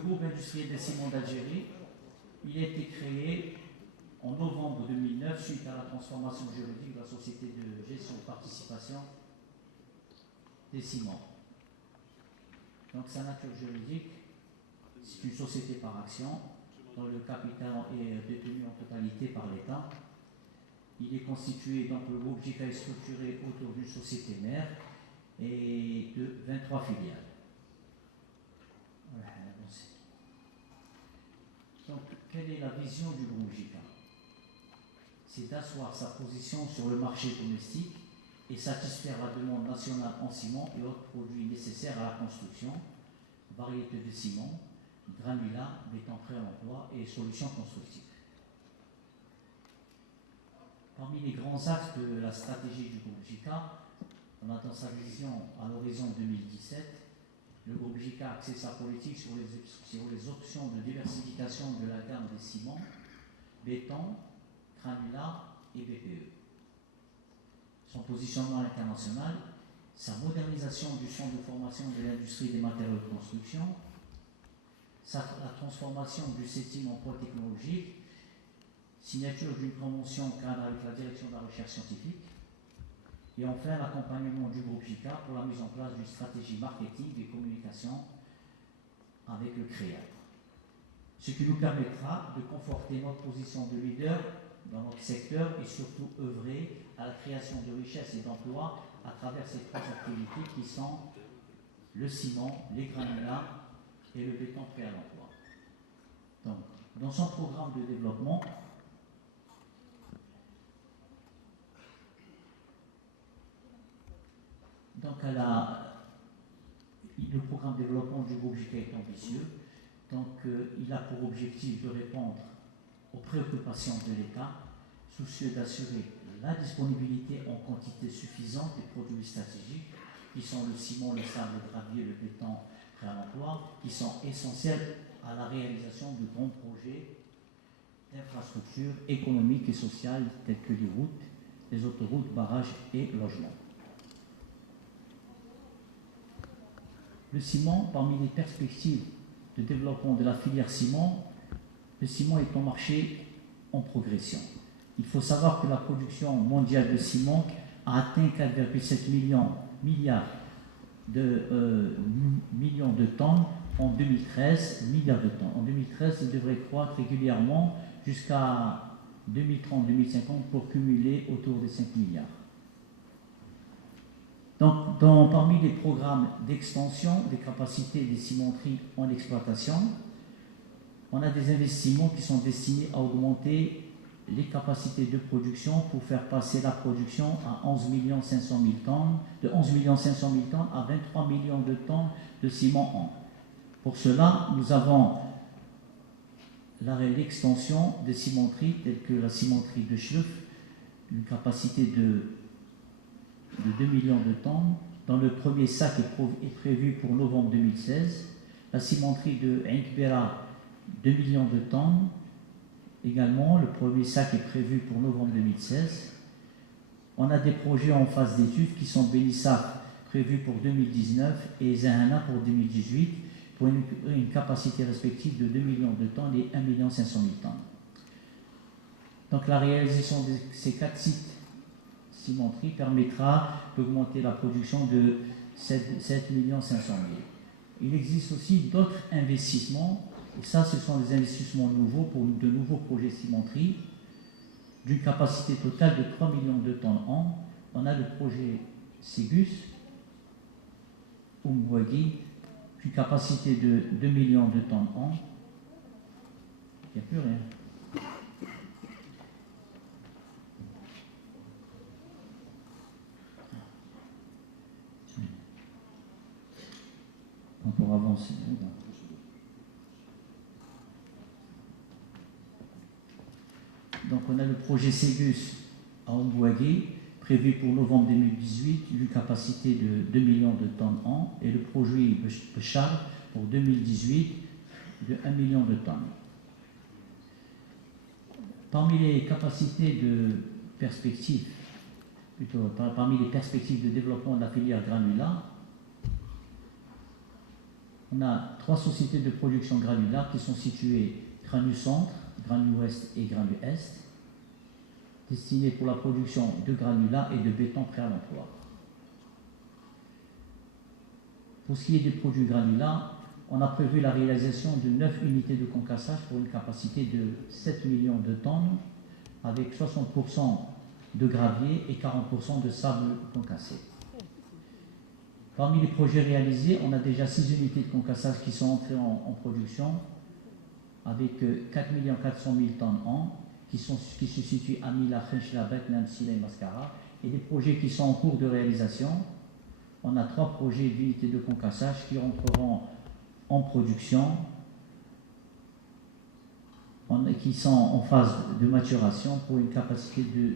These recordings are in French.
groupe industriel des ciments d'Algérie, il a été créé en novembre 2009 suite à la transformation juridique de la société de gestion de participation des ciments. Donc sa nature juridique, c'est une société par action dont le capital est détenu en totalité par l'État. Il est constitué, donc le groupe JICA est structuré autour d'une société mère et de 23 filiales. Voilà, donc, quelle est la vision du groupe JICA? C'est d'asseoir sa position sur le marché domestique et satisfaire la demande nationale en ciment et autres produits nécessaires à la construction, variété de ciment, granulats, béton prêt à l'emploi et solutions constructives. Parmi les grands axes de la stratégie du groupe JICA, on a dans sa vision à l'horizon 2017, le groupe JICA a axé sa politique sur les options de diversification de la gamme des ciments, béton, granulats et BPE. Son positionnement international, sa modernisation du centre de formation de l'industrie des matériaux de construction, la transformation du setting en pôle technologique, signature d'une convention cadre avec la direction de la recherche scientifique, et enfin l'accompagnement du groupe JICA pour la mise en place d'une stratégie marketing et communication avec le CREA. Ce qui nous permettra de conforter notre position de leader dans notre secteur et surtout œuvrer à la création de richesses et d'emplois à travers ces trois activités qui sont le ciment, les granulats et le béton prêt à l'emploi. Donc, dans son programme de développement, le programme de développement du groupe JICA est ambitieux. Donc, il a pour objectif de répondre aux préoccupations de l'État, soucieux d'assurer la disponibilité en quantité suffisante des produits stratégiques, qui sont le ciment, le sable, le gravier, le béton prêt à l'emploi, qui sont essentiels à la réalisation de grands projets d'infrastructures économiques et sociales tels que les routes, les autoroutes, barrages et logements. Le ciment, parmi les perspectives de développement de la filière ciment, le ciment est un marché en progression. Il faut savoir que la production mondiale de ciment a atteint 4,7 milliards de tonnes en 2013, milliards de tonnes. En 2013, il devrait croître régulièrement jusqu'à 2030-2050 pour cumuler autour de 5 milliards. Donc, parmi les programmes d'extension des capacités des cimenteries en exploitation, on a des investissements qui sont destinés à augmenter les capacités de production pour faire passer la production à 11 500 000 tonnes, de 11 500 000 tonnes à 23 millions de tonnes de ciment an. Pour cela, nous avons l'extension des cimenteries telles que la cimenterie de Schleuf, une capacité de 2 millions de tonnes, dont le premier sac est prévu pour novembre 2016. La cimenterie de Inkbera, 2 millions de tonnes. Également, le premier sac est prévu pour novembre 2016. On a des projets en phase d'étude qui sont Benissaf prévu pour 2019 et Zahana pour 2018 pour une capacité respective de 2 millions de tonnes et 1 500 000 tonnes. Donc la réalisation de ces 4 sites cimenteries permettra d'augmenter la production de 7 500 000. Il existe aussi d'autres investissements, et ça ce sont des investissements nouveaux pour de nouveaux projets cimenteries d'une capacité totale de 3 millions de tonnes an. On a le projet Ségus, Umbwagi, une capacité de 2 millions de tonnes an. Il n'y a plus rien. On pourra avancer. Donc on a le projet Ségus à Umbwagi, prévu pour novembre 2018, une capacité de 2 millions de tonnes an, et le projet Bechar pour 2018 de 1 million de tonnes. Parmi les capacités de perspective, parmi les perspectives de développement de la filière granulat, On a 3 sociétés de production granulaire qui sont situées Granu Centre, Granu Ouest et Granu Est, destinées pour la production de granulats et de béton prêt à l'emploi. Pour ce qui est des produits granulats, on a prévu la réalisation de 9 unités de concassage pour une capacité de 7 millions de tonnes, avec 60% de gravier et 40% de sable concassé. Parmi les projets réalisés, on a déjà 6 unités de concassage qui sont entrées en production, avec 4 400 000 tonnes an, qui se situent à Mila, Khenchla, Betnam, Sila et Mascara, et des projets qui sont en cours de réalisation. On a 3 projets d'unités de concassage qui rentreront en production, qui sont en phase de maturation pour une capacité de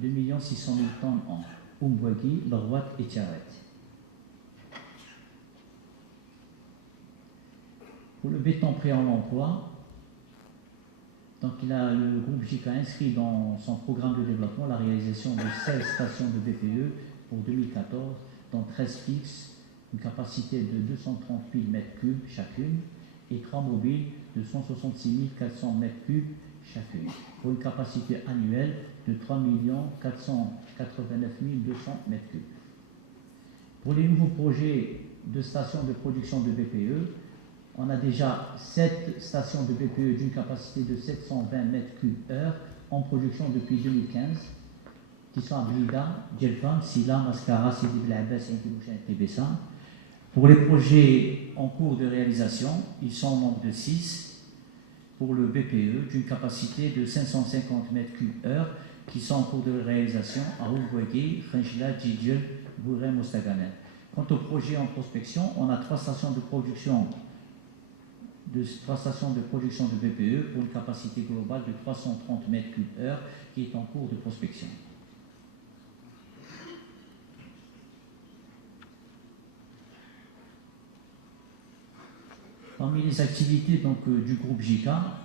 2 600 000 tonnes an. Umbwagi, Barwat et Tiaret. Pour le béton prêt à l'emploi, donc le groupe JICA inscrit dans son programme de développement la réalisation de 16 stations de BPE pour 2014, dont 13 fixes, une capacité de 230 000 m3 chacune, et 3 mobiles de 166 400 m3 chacune, pour une capacité annuelle de 3 489 200 m3. Pour les nouveaux projets de stations de production de BPE, on a déjà 7 stations de BPE d'une capacité de 720 m3/h en production depuis 2015, qui sont à Blida, Djelfam, Sila, Mascara, Sidi Blabès, Intimoucha et Tébessa. Pour les projets en cours de réalisation, ils sont au nombre de 6 pour le BPE d'une capacité de 550 m3/h qui sont en cours de réalisation à Ougouagui, Khenchla, Djidjel, Bouré, Mostaganen. Quant au projet en prospection, on a 3 stations de production de BPE pour une capacité globale de 330 m3/h qui est en cours de prospection. Parmi les activités du groupe JICA,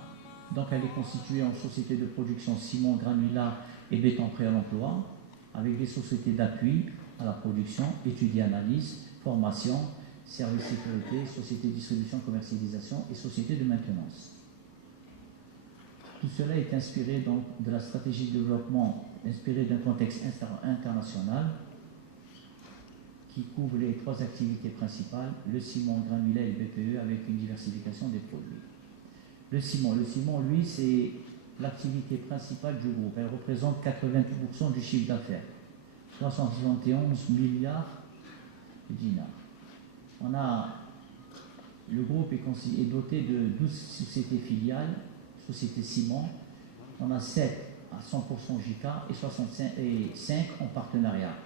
elle est constituée en société de production ciment, granulat et béton prêt à l'emploi, avec des sociétés d'appui à la production, études et analyses, formation, services sécurité, société de distribution, commercialisation et société de maintenance. Tout cela est inspiré de la stratégie de développement, inspirée d'un contexte international qui couvre les 3 activités principales, le ciment, granulat et le BPE, avec une diversification des produits. Le ciment, lui, c'est l'activité principale du groupe. Elle représente 80% du chiffre d'affaires, 371 milliards de dinars. Le groupe est doté de 12 sociétés filiales, sociétés ciment. On a 7 à 100% JICA et 5 en partenariat.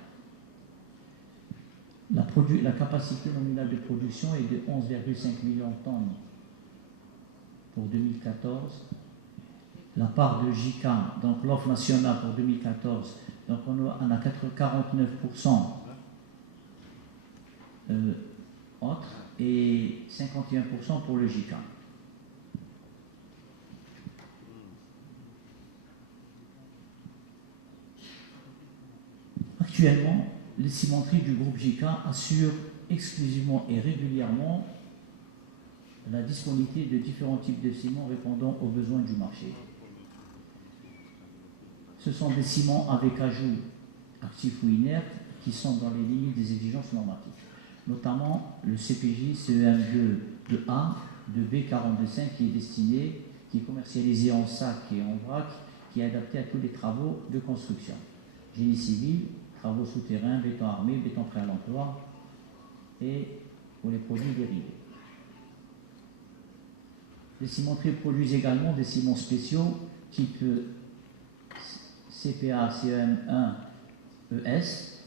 La capacité nominale de production est de 11,5 millions de tonnes pour 2014. La part de JICA, donc l'offre nationale pour 2014, donc on a 49% autres et 51% pour le JICA. Actuellement, les cimenteries du groupe JICA assurent exclusivement et régulièrement la disponibilité de différents types de ciments répondant aux besoins du marché. Ce sont des ciments avec ajout actifs ou inertes qui sont dans les limites des exigences normatives, notamment le CPJ CEM2A de B42.5 qui est commercialisé en sac et en vrac, qui est adapté à tous les travaux de construction. Génie civil, travaux souterrains, béton armé, béton prêt à l'emploi et pour les produits dérivés. Les cimenteries produisent également des ciments spéciaux type CPA CEM1ES,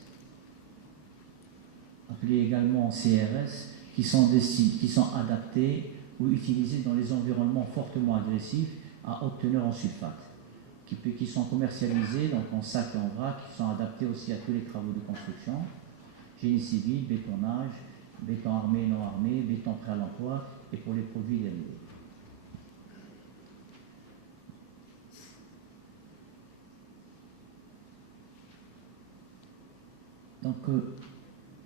appelés également CRS, qui sont adaptés ou utilisés dans les environnements fortement agressifs à haute teneur en sulfate, qui sont commercialisés donc en sac et en vrac, qui sont adaptés aussi à tous les travaux de construction, génie civil, bétonnage, béton armé, non armé, béton prêt à l'emploi et pour les produits dérivés. Donc,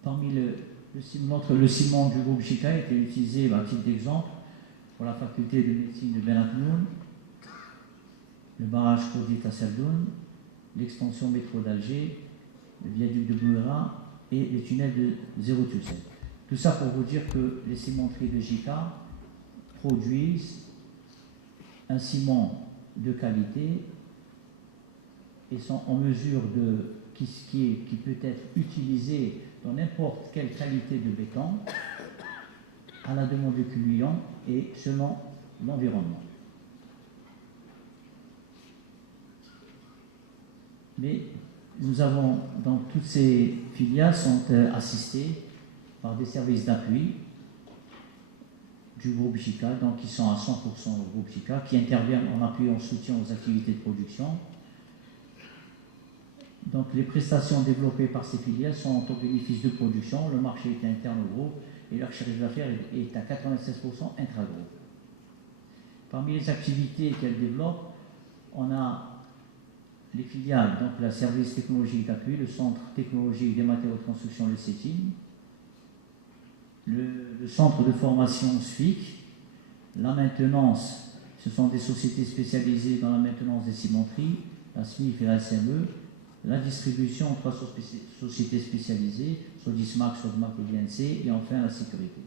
parmi Le ciment du groupe JICA a été utilisé, à titre d'exemple, pour la faculté de médecine de Ben Aknoun, le barrage Kodit à Serdoun, l'extension métro d'Alger, le viaduc de Bouera et les tunnels de 027. Tout ça pour vous dire que les cimenteries de JICA produisent un ciment de qualité et sont en mesure qui peut être utilisé dans n'importe quelle qualité de béton à la demande du client et selon l'environnement. Mais nous avons, donc toutes ces filiales sont assistées par des services d'appui du groupe JICA, donc qui sont à 100% au groupe JICA, qui interviennent en appui, en soutien aux activités de production. Donc les prestations développées par ces filiales sont au bénéfice de production, le marché est interne au groupe et leur chiffre d'affaires est à 96% intra-groupe. Parmi les activités qu'elles développent, on a les filiales, donc le service technologique d'appui, le centre technologique des matériaux de construction, le CETIM, le centre de formation SFIC, la maintenance, ce sont des sociétés spécialisées dans la maintenance des cimenteries, la SMIF et la SME, la distribution, 3 sociétés spécialisées, Sodismac, Sodmac et DNC, et enfin la sécurité.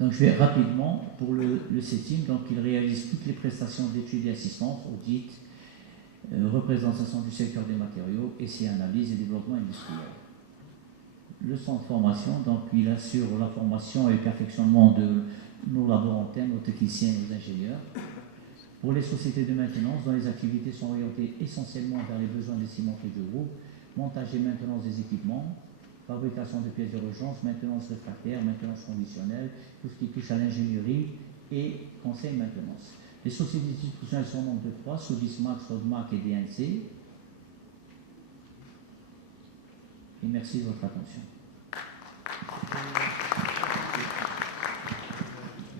Donc je vais rapidement pour le CETIM, donc il réalise toutes les prestations d'études et assistance, audit, représentation du secteur des matériaux, essai, analyse et développement industriel. Le centre de formation, donc il assure la formation et le perfectionnement de nos laborantins, nos techniciens, nos ingénieurs. Pour les sociétés de maintenance, dont les activités sont orientées essentiellement vers les besoins des cimenteries du groupe, montage et maintenance des équipements, fabrication de pièces d'urgence, maintenance réfractaire, maintenance conditionnelle, tout ce qui touche à l'ingénierie et conseil maintenance. Les sociétés institutionnelles sont au nombre de 3, Sodismac, Sodmac et DNC. Et merci de votre attention.